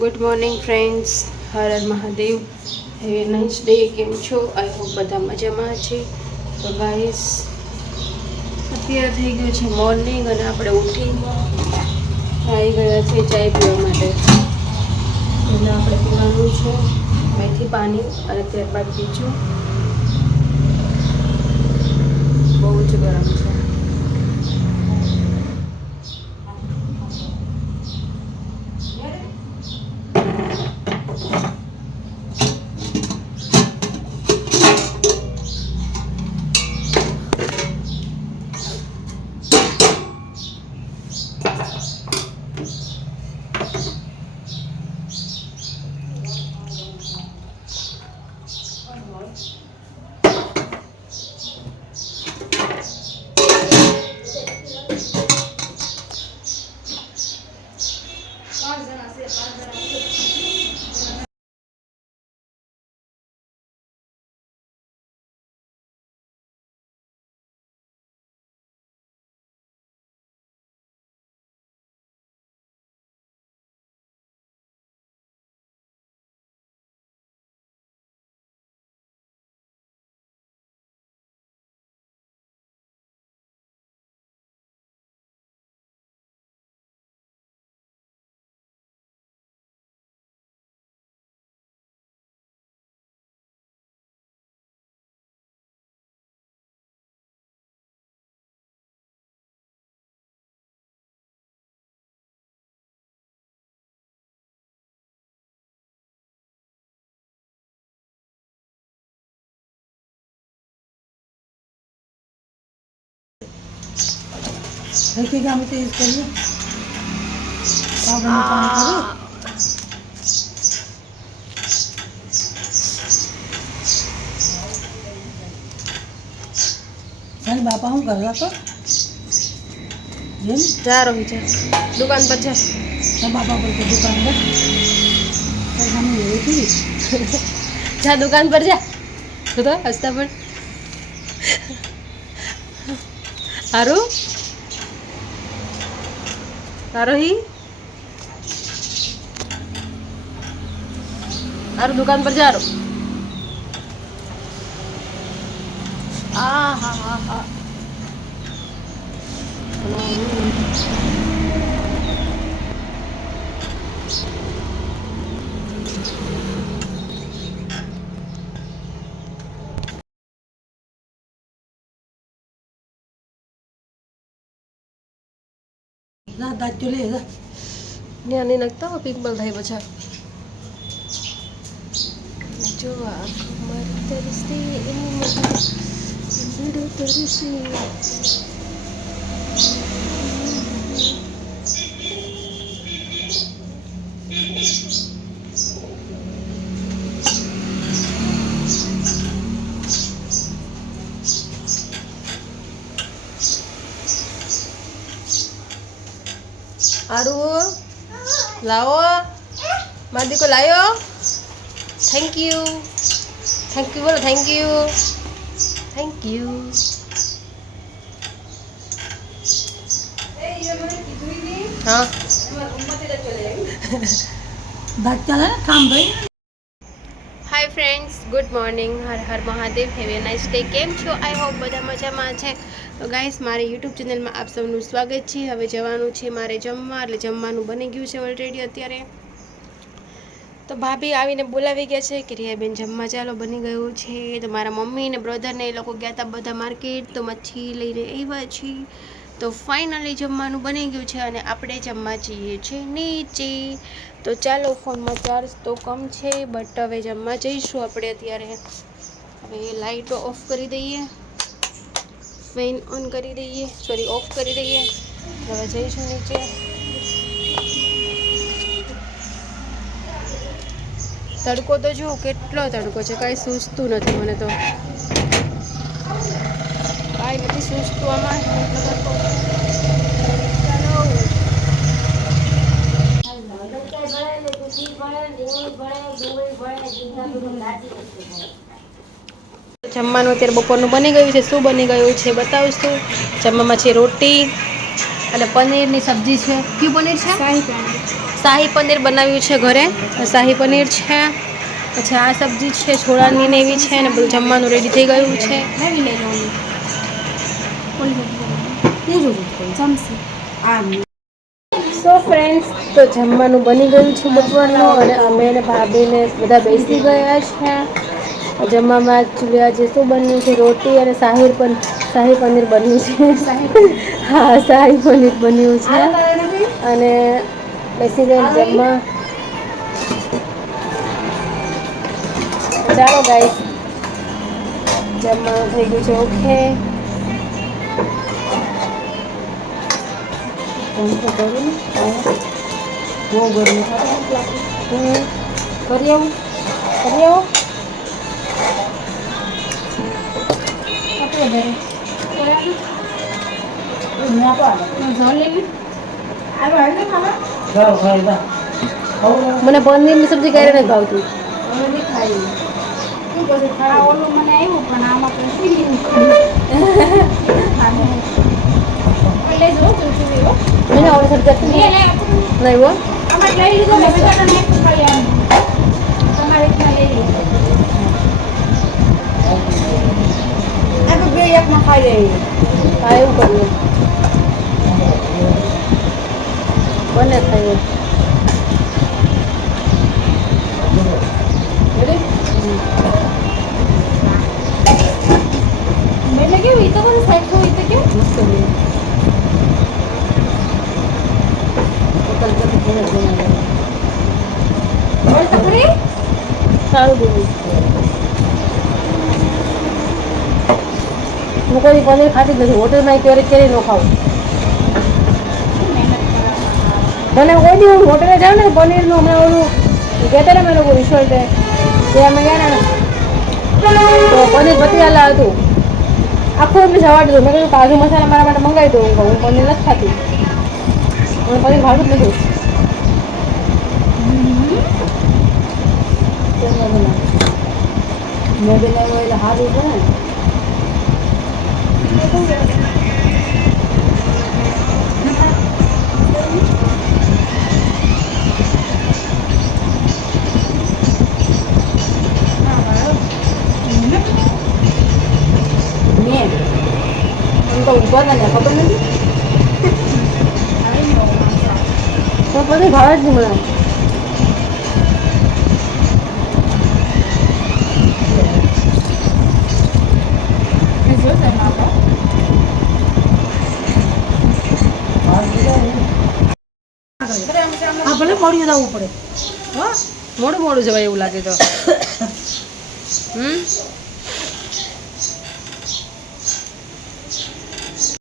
Good morning friends Har Har Mahadev. Have a nice day, કેમ છો? I hope બધા મજામાં છે. તો ગાઈસ અત્યારે થઈ ગયું છે મોર્નિંગ અને આપણે ઉઠી આવી ગયા છે ચાય પીવા માટે. એટલે આપણે પીવાનું છે મેથી પાણી અને ત્યારબાદ બીજું બહુ જ ગરમ છે. હલકી ગામે તો યુઝ કરીએ. સાબુનું પાણી કરીએ અને બાપા હું કરવા તો જેમ. રહી છે દુકાન પર છે. તો બાપા પર દુકાન પર. સામે એવી કેવી જા દુકાન પર જા. તો હસતા પણ. હારું? હારું હી હારું દુકાન પર જા હારું. આ જા દાંત લે જા નહીં નાખતા પિમ્પલ થાય પછી. જો મારી તરસતી એની મધુર તરસી Aru, Lao, mandi ko layo. Thank you, thank you, bro. thank you, thank you. Hah? Bagaimana kambing? Friends, good morning. Har Har Mahadev. Have a nice day કેમ છો? આઈ હોપ બધા મજામાં છે. તો ગાઈસ મારી યુટ્યુબ ચેનલમાં આપ સૌનું સ્વાગત છે. હવે જવાનું છે મારે જમવા, એટલે જમવાનું બની ગયું છે ઓલરેડી અત્યારે. તો ભાભી આવીને બોલાવી ગયા છે કે રિયાબેન જમવા ચાલો, બની ગયું છે. તો મારા મમ્મી ને બ્રધરને એ લોકો ગયા હતા બધા માર્કેટ તો મચ્છી લઈને આવ્યા છીએ. તો ફાઇનલી જમવાનું બની ગયું છે અને આપણે જમવા જઈએ છીએ નીચે. તો ચાલો ફોનમાં ચાર્જ તો કમ છે બટ હવે જમવા જઈશું આપણે અત્યારે. હવે લાઇટો ઓફ કરી દઈએ. ફેન ઓન કરી દઈએ. સોરી ઓફ કરી દઈએ. હવે જઈશું નીચે. તડકો તો જુઓ કેટલો તડકો છે, કાંઈ સૂઝતું નથી મને તો. કાંઈ નથી સૂઝતું આમાં એટલો તડકો ચાલો જમવાનું અત્યારે બપોરનું બની ગયું છે. શું બની ગયું છે બતાવશું જમવામાં છે રોટી અને પનીરની સબ્જી છે. કયું પનીર છે? શાહી પનીર. શાહી પનીર બનાવ્યું છે ઘરે. શાહી પનીર છે. પછી આ સબ્જી છે છોળાની ને એવી છે ને બધું જમવાનું રેડી થઈ ગયું છે. સો ફ્રેન્ડ્સ તો જમવાનું બની ગયું છે બપોરનું અને અમે ને ભાભીને બધા બેસી ગયા છે. જમવામાં એકચ્યુઅલી આજે શું બન્યું છે? રોટી અને શાહી પણ શાહી પનીર બન્યું છે. હા, શાહી પનીર બન્યું છે. અને બેસી ગયા જમવા. ચાલો ગાઈસ જમવાનું થઈ ગયું છે. ઓકે બહુ ગરમી કરું હું કરી આવું? કરી આવો? આપણે ઘરે. મને પનીરની સબ્જી ક્યારે નથી ભાવતી. આ ઓલું મને આવ્યું પણ આમાં તો શું લઈ જવું તું શું એવો મને ઓલી સબ્જી લે લે નહીં હો અમારે લઈ લીધો ને બીજા તને એક ખાલી આમ તમારે એકમાં લઈ લીધો આપણે બે એકમાં ખાઈ લઈએ હા એવું કરીએ બને ખાઈએ. એટલે કેવું? ઈ તો બધું સાઈડ ઈ તો કેવું? મસ્ત બને. બોલ તો ખરી હું કોઈ પનીર ખાતી જ નથી હોટલમાં ક્યારેક ક્યારેય ન ખાવું મને કોઈ દી હું હોટલે જાઉં ને પનીરનું હમણાં ઓલું કહેતા ને મેં લોકો રિસોર્ટે તે અમે ગયા ને પનીર પતિયાલા હતું આખું એમને જવા દીધું મેં કીધું કાજુ મસાલા મારા માટે મંગાવી દઉં હું પનીર નથી ખાતી મને પનીર ભાવતું જ નથી મેં બનાવ્યો એટલે સારું છે ને મેં એમ તો ઊભા હતા ને ખબર નથી તો પછી ભાવે જ નહીં મને હા, ભલે મોડી જવું પડે. મોડું મોડું જવાય એવું લાગે તો.